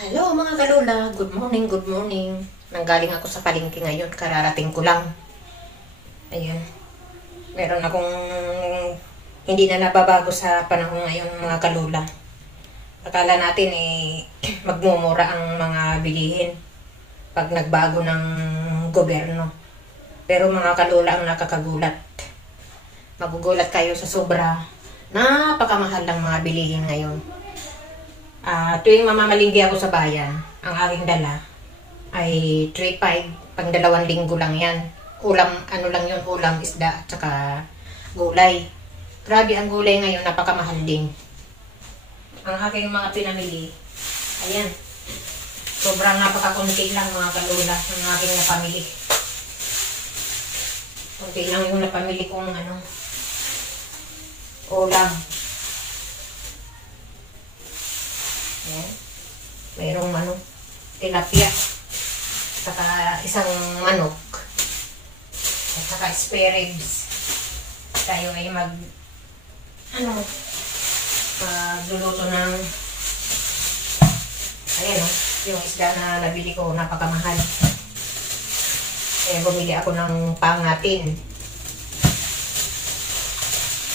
Hello mga kalula, good morning, good morning. Nanggaling ako sa palengke ngayon, kararating ko lang. Ayan. Meron akong hindi na nababago sa panahon ngayon mga kalula. Akala natin magmumura ang mga bilihin pag nagbago ng gobyerno. Pero mga kalula ang nakakagulat. Magugulat kayo sa sobra. Napakamahal ng mga bilihin ngayon. Tuwing mamamalinggi ako sa bayan, ang aking dala ay 3-5, pang 2 linggo lang yan. Ulam, lang yun, ulam, isda, at saka gulay. Grabe ang gulay ngayon, napakamahal din. Ang aking mga pinamili, ayan, sobrang napakakunti lang mga kalula ng aking napamili. Kunti lang yung napamili kong ulam. Ayan. Mayroong tilapia, saka isang manok, at saka spare ribs. Tayo ay magluluto ng ayan yung isda na nabili ko, napakamahal. Kaya bumili ako ng pangatin.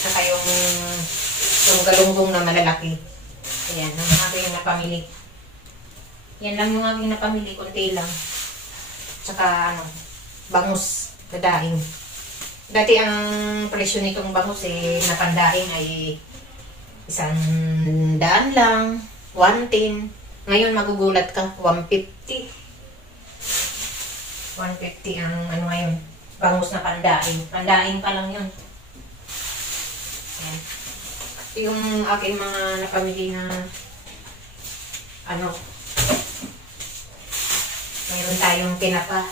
Saka yung galunggong na malalaki. Ayan, ang aking napamili. Yan lang yung aking napamili, konti lang. Tsaka bangus na daing. Dati ang presyo nitong bangus napandaing ay 100 lang, 110. Ngayon magugulat ka, 150. 150 ang ngayon, bangus na pandaing. Pandaing pa lang yun. Ayan. Yung aking mga napamili na mayroon tayong tinapa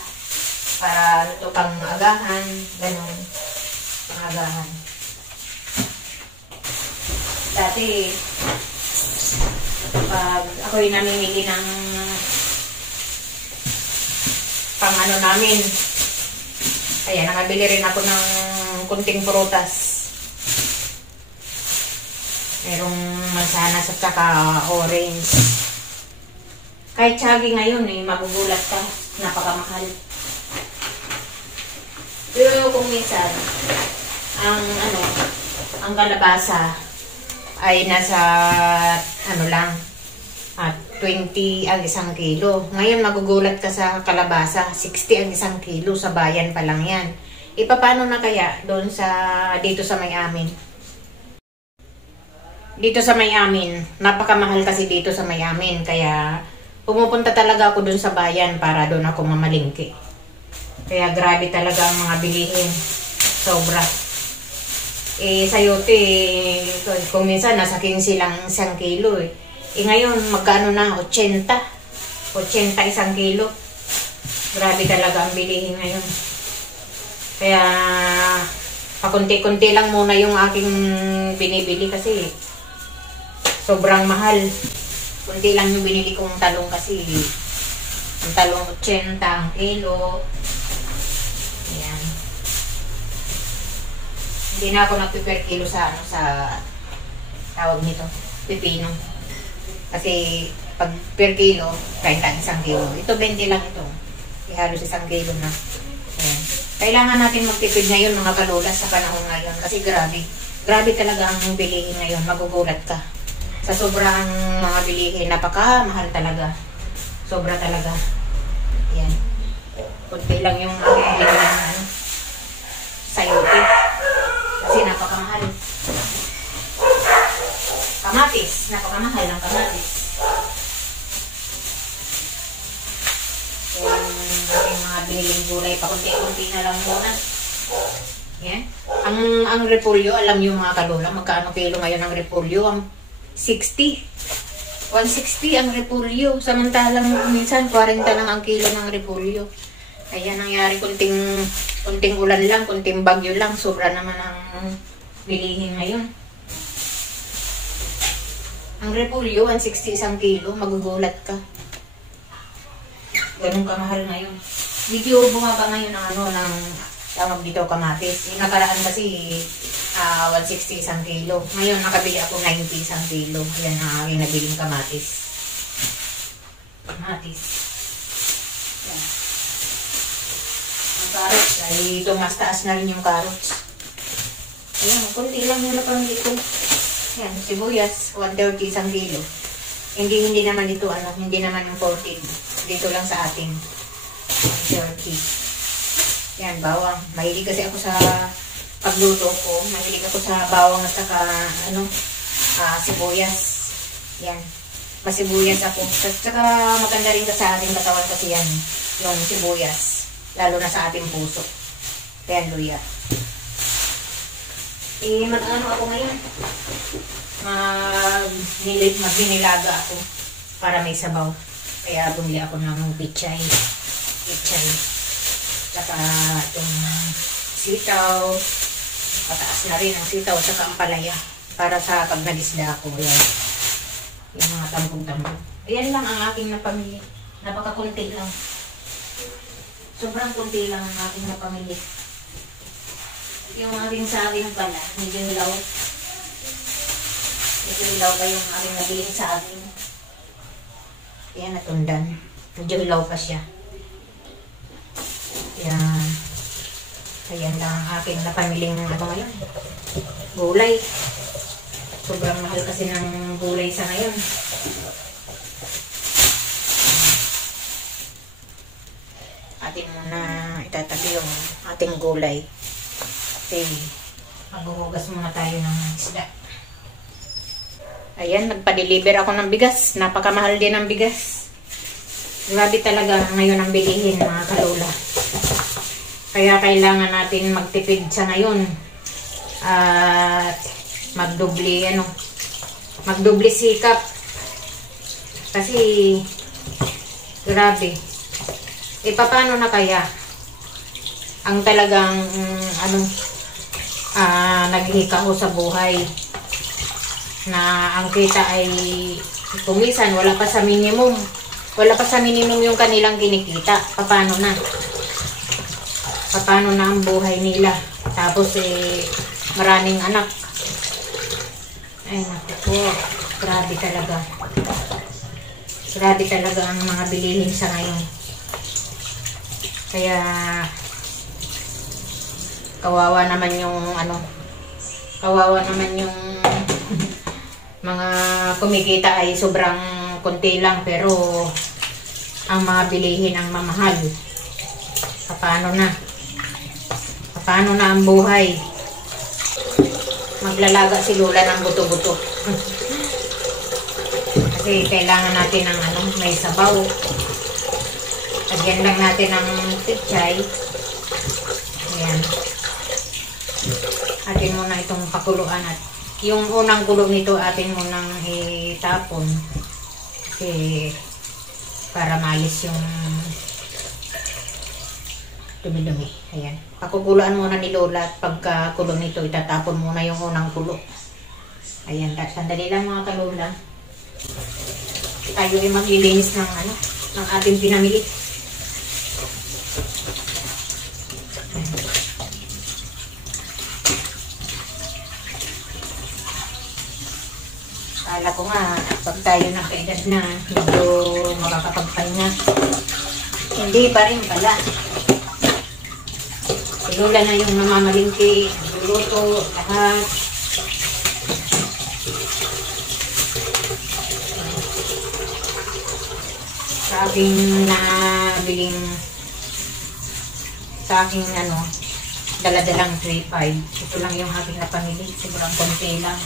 para pang agahan, ganun, pang agahan. Dati pag ako'y namimili ng pang namin, kaya nakabili rin ako ng kunting prutas. Merong mansanas at saka orange. Kahit tsagi ngayon magugulat ka, napakamahal. Pero kung minsan, ang kalabasa ay nasa lang, 20 ang 1 kilo. Ngayon magugulat ka sa kalabasa, 60 ang 1 kilo, sa bayan pa lang yan. Paano na kaya doon dito sa may amin? Dito sa may amin, napakamahal kasi dito sa may amin. Kaya pumupunta talaga ako dun sa bayan para doon ako mamalingki. Kaya grabe talaga ang mga bilihin. Sobra. Sayote, kung minsan nasa 15 lang 1 kilo . Ngayon, magkano na? 80. 80 1 kilo. Grabe talaga ang bilihin ngayon. Kaya pakunti-kunti lang muna yung aking binibili kasi sobrang mahal. Kunti lang yung binili kong talong kasi ang talong 80 ang kilo. Ayan. Hindi na ako nagpe-per kilo sa tawag nito, pipino. Kasi pag per kilo, 30 1 kilo. Ito 20 lang ito. Halos 1 kilo na. Ayan. Kailangan natin magtipid ngayon mga kalula sa panahon ngayon kasi grabe. Grabe talaga ang bilihin ngayon. Magugulat ka. Sa sobrang mga bilihin, napakamahal talaga. Sobra talaga. Yan. Kunti lang yung bilihin sayote. Kasi napakamahal. Kamatis. Napakamahal ng kamatis. Yung mga biniling gulay, pakunti-kunti na lang muna. Yan. Ang repolyo, alam niyo mga kalula, magkano kilo ngayon ang repolyo? 60. 160 ang repolyo. Samantalang minsan 40 lang ang kilo ng repolyo. Kaya nangyari kunting ulan lang, kunting bagyo lang. Sobra naman ang bilihin ngayon. Ang repolyo, 160 1 kilo. Magugulat ka. Ganun kamahal ngayon. Medyo bumaba ngayon ng tawag dito kamatis. Yung nakaraan kasi 160 1 kilo. Ngayon nakabili ako 90 1 kilo. Yan ang aking nabiling kamatis. kamatis. Yan. Ang carrots ay tumas taas na rin yung carrots. Ayan, kunti lang yung napamili ko. Yan, sibuyas, 130 isang kilo. Hindi naman ito, hindi naman yung 14. Dito lang sa atin. 130. Yan, bawang. Mahilig kasi ako sa pagluto ko. Mahilig ako sa bawang at saka, sibuyas. Yan. Masibuyas ako. Saka maganda rin sa ating katawan kasi yan, yung sibuyas. Lalo na sa ating puso. Kaya luya. Mag-ano ako ngayon? Magbinilaga ako para may sabaw. Kaya bumili ako ng pichay. Saka itong sitaw. Pataas na rin ang sitaw. Saka ang palaya. Para sa pag nagisda ako. Yan. Yung mga tampong-tampong. Ayan lang ang aking napamili. Napakakunti lang. Sobrang kunti lang ang aking napamili. Yung aking saging pala, medyo hilaw. Medyo hilaw pa yung aking nabiling saging. Ayan, natundan. Medyo hilaw pa siya. Ayan. Ayan lang ang aking napamiling ngayon. Gulay. Sobrang mahal kasi ng gulay sa ngayon. Atin muna itatabi yung ating gulay. Okay, maghuhugas muna tayo ng isda. Ayan, nagpa-deliver ako ng bigas. Napakamahal din ng bigas. Grabe talaga ngayon ang bilihin, mga kalula. Kaya kailangan natin magtipid sa ngayon. At magdubli sikap. Kasi grabe. Paano na kaya ang talagang naghihikaho sa buhay na ang kita ay kumisan wala pa sa minimum yung kanilang kinikita. Paano na ang buhay nila, tapos maraming anak. Ay naku po, grabe talaga ang mga bilihin sa ngayon. Kaya kawawa naman yung mga kumikita ay sobrang konti lang, pero ang mga bilihin ang mamahal. Paano na ang buhay? Maglalaga si Lola ng buto-buto. Kasi kailangan natin ng may sabaw. Lagyan lang natin ng pichay. Ayan. Atin muna itong pakuluan at yung unang kulo nito atin munang itapon. Kasi para malis yung dumi-dumi. Ayan. Pakukuluan muna ni Lola at pagkakulo nito itatapon muna yung unang kulo. Ayan. Sandali lang mga kalula. Tayo ay maglilinis ng ating pinamili. Akala ko nga, pag tayo nakaedad na, medyo makakapagpahinga. Hindi pa rin pala. Si Lola na yung namamalingki, nagluluto, lahat. Sa aking nabiling, sa aking daladalang 3-5. Ito lang yung aking napamili. Sobrang konti lang.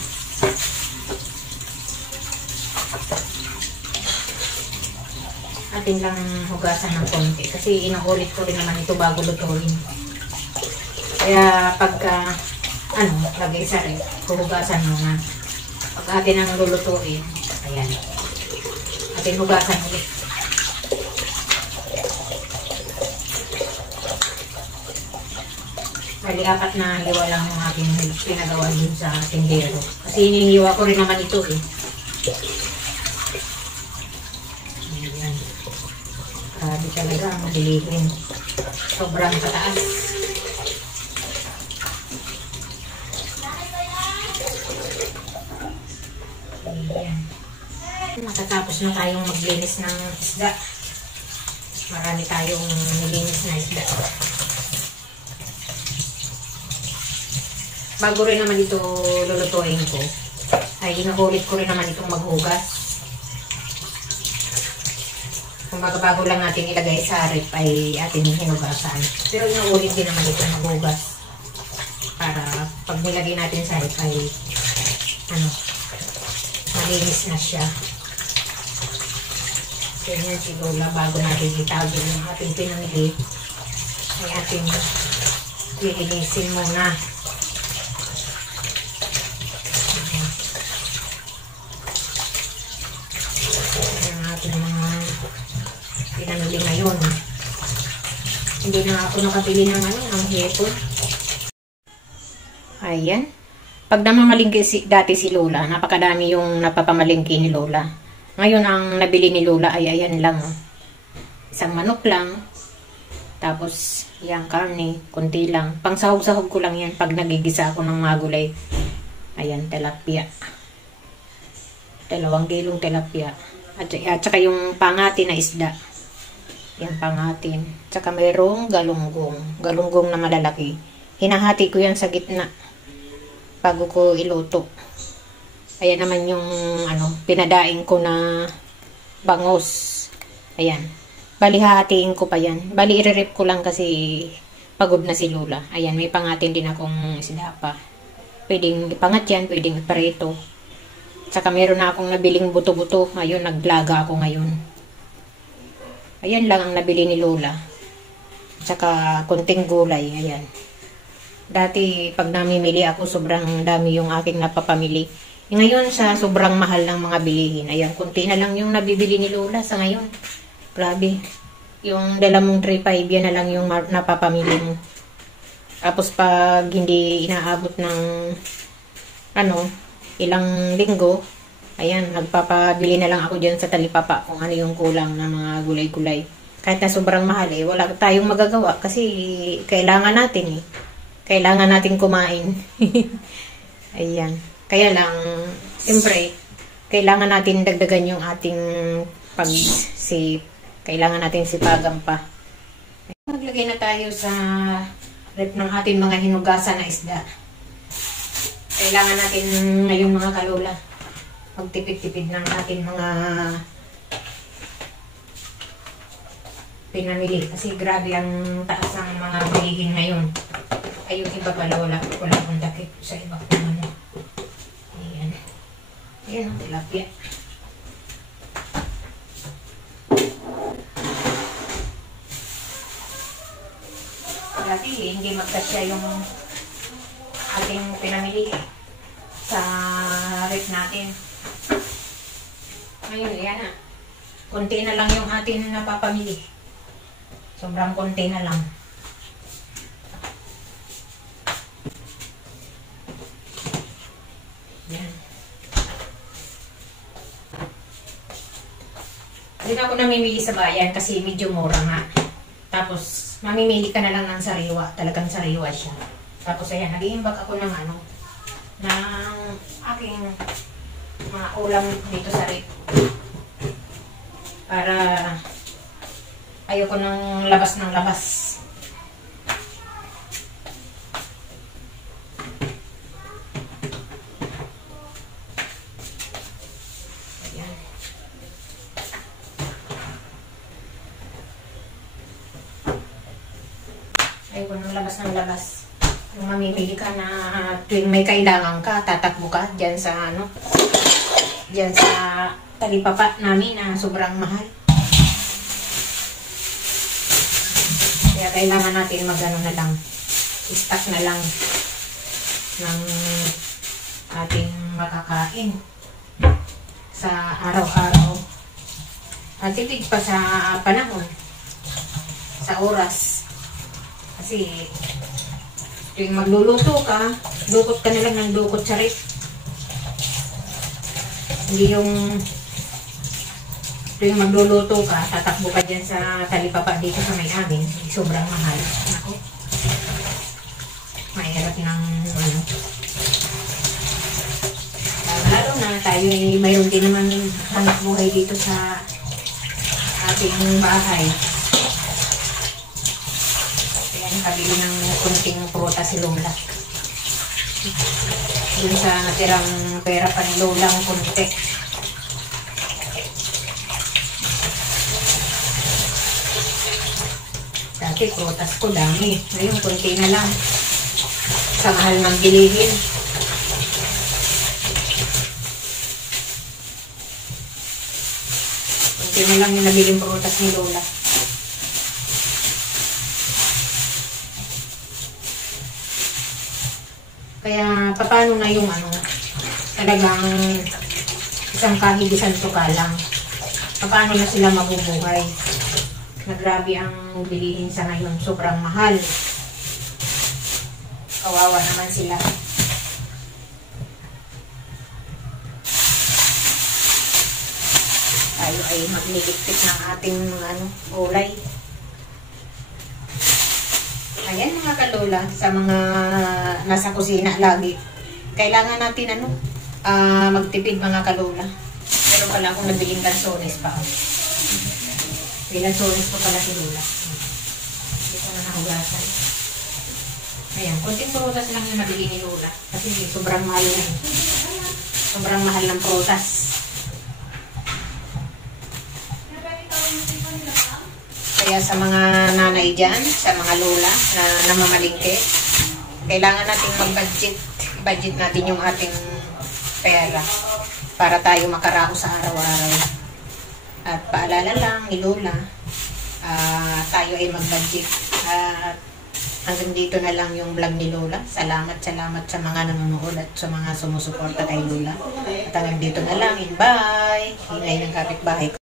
Atin lang hugasan ng konti kasi inuulit ko rin naman ito bago lutuin. Kaya pagka lagay sa rin, hugasan mo na. Pag atin ang lulutuin, ayan, atin hugasan ulit. Bali, 4 na hiwa lang yung aking pinagawa dun sa tindero. Kasi hinihiwa ko rin naman ito eh. Ayan. Grabe talaga ang bilihin. Sobrang pataas. Ayan. Matatapos Tapos na tayong maglinis ng isda. Marami tayong nilinis na isda. Bago rin naman ito lulutuin ko, ay inuulit ko rin naman itong maghugas. Kung bago lang natin ilagay sa rep ay ating hinugasan. Pero inuulit din naman itong maghugas. Para pag nilagay natin sa rep ay malinis na siya. Ganyan si Lola, bago natin itago yung ating pinamili ay ating lilinisin muna. Ang ating mga pinamili ngayon. Hindi na ako nakabili ng ng hipon. Ayan. Pag namamalingki dati si Lola, napakadami yung napapamalingki ni Lola. Ngayon, ang nabili ni Lola ay ayan lang. Isang manok lang. Tapos, yung karne, konti lang. Pang sahog-sahog ko lang yan pag nagigisa ako ng mga gulay. Ayan, tilapia. 2 kilong tilapia. At saka yung pangatin na isda. Yan, pangatin. Tsaka mayroong galunggong. Galunggong na malalaki. Hinahati ko yan sa gitna bago ko iluto. Ayan naman yung pinadaing ko na bangos. Ayan. Bali hahatiin ko pa yan. Bali i-rep ko lang kasi pagod na si Lola. Ayan, may pangatin din akong isda pa. Pwedeng ipangat yan, pwedeng iparito. Tsaka meron na akong nabiling buto-buto. Ayun, naglaga ako ngayon. Ayan lang ang nabili ni Lola. Tsaka konting gulay. Ayan. Dati, pag namimili ako, sobrang dami yung aking napapamili. Ngayon, sa sobrang mahal ng mga bilihin. Ayan, kunti na lang yung nabibili ni Lola sa ngayon. Grabe. Yung 2-3-5, yan na lang yung napapamili mo. Tapos, pag hindi inaabot ng ilang linggo, ayan, nagpapabili na lang ako dyan sa talipapa kung ano yung kulang ng mga gulay-gulay. Kahit na sobrang mahal wala tayong magagawa kasi kailangan natin Kailangan natin kumain. Ayan. Kaya lang, siyempre, kailangan natin dagdagan yung ating pag-sip. Kailangan natin sipagan pa. Maglagay na tayo sa rep ng ating mga hinugasan na isda. Kailangan natin ngayon mga kalola magtipid-tipid ng ating mga pinamili. Kasi grabe ang taas ng mga bilihin ngayon. Ay, yung iba pala, wala akong dakit sa iba kung ano. Ayan. Ayan ang tilapia. Dati, hindi magkasya yung ating pinamili sa rep natin. Ngayon, ayan na. Konti na lang yung ating napapamili. Sobrang konti na lang. Yan. Hindi na ako namimili sa bayan kasi medyo mura nga. Tapos, mamimili ka na lang ng sariwa. Talagang sariwa siya. Tapos, ayan, nag-iimbak ako ng ng aking mga ulam dito sa rep. Para ayoko ng labas ng labas. Ayoko ng labas ng labas. Kung mamimili ka na tuwing may kailangan ka, tatakbo ka dyan sa dyan sa talipapa namin na sobrang mahal. Kaya kailangan natin na lang, stock na lang ng ating makakain sa araw-araw. At tipid pa sa panahon, sa oras. Kasi tuwing magluluto ka, dukot ka na lang ng dukot sa rep. Hindi yung tuwing magluluto ka, tatakbo ka dyan sa talipapa dito sa may amin. Sobrang mahal. Ako, mahirap ng lalo na tayo ay mayroon din naman hanap buhay dito sa ating bahay. Kaya nakabili ng kunting prutas si Lola. Dun sa natirang pera pa ni Lola ang kunti. Dati prutas ko dami. Ngayon kunti na lang. Sa mahal ng bilihin. Kunti na lang yung nabiling prutas ni Lola. Kaya, paano na yung talagang isang kahig isang tuka lang. Paano na sila mabubuhay? Grabe ang bilihin sa ngayon. Sobrang mahal. Kawawa naman sila. Tayo ay magliligpit ng ating gulay. Ayan mga kalola, sa mga nasa kusina lagi. Kailangan natin magtipid mga kalola. Meron pala akong nabiling lansones pa. May lansones pa pala si Lola. Hindi ko na nahugasan. Ayan, konting prutas lang yung nabili ni Lola. Kasi sobrang mahal na. Sobrang mahal ng prutas. Kaya sa mga nanay dyan, sa mga lola na namamalingke, kailangan natin mag-budget. Budget natin yung ating pera para tayo makaraos sa araw-araw. At paalala lang ni Lola, tayo ay mag-budget. At hanggang dito na lang yung vlog ni Lola. Salamat sa mga nanonood at sa mga sumusuporta kay Lola. At hanggang dito na lang. Bye! Hinay ng kapitbahay ko.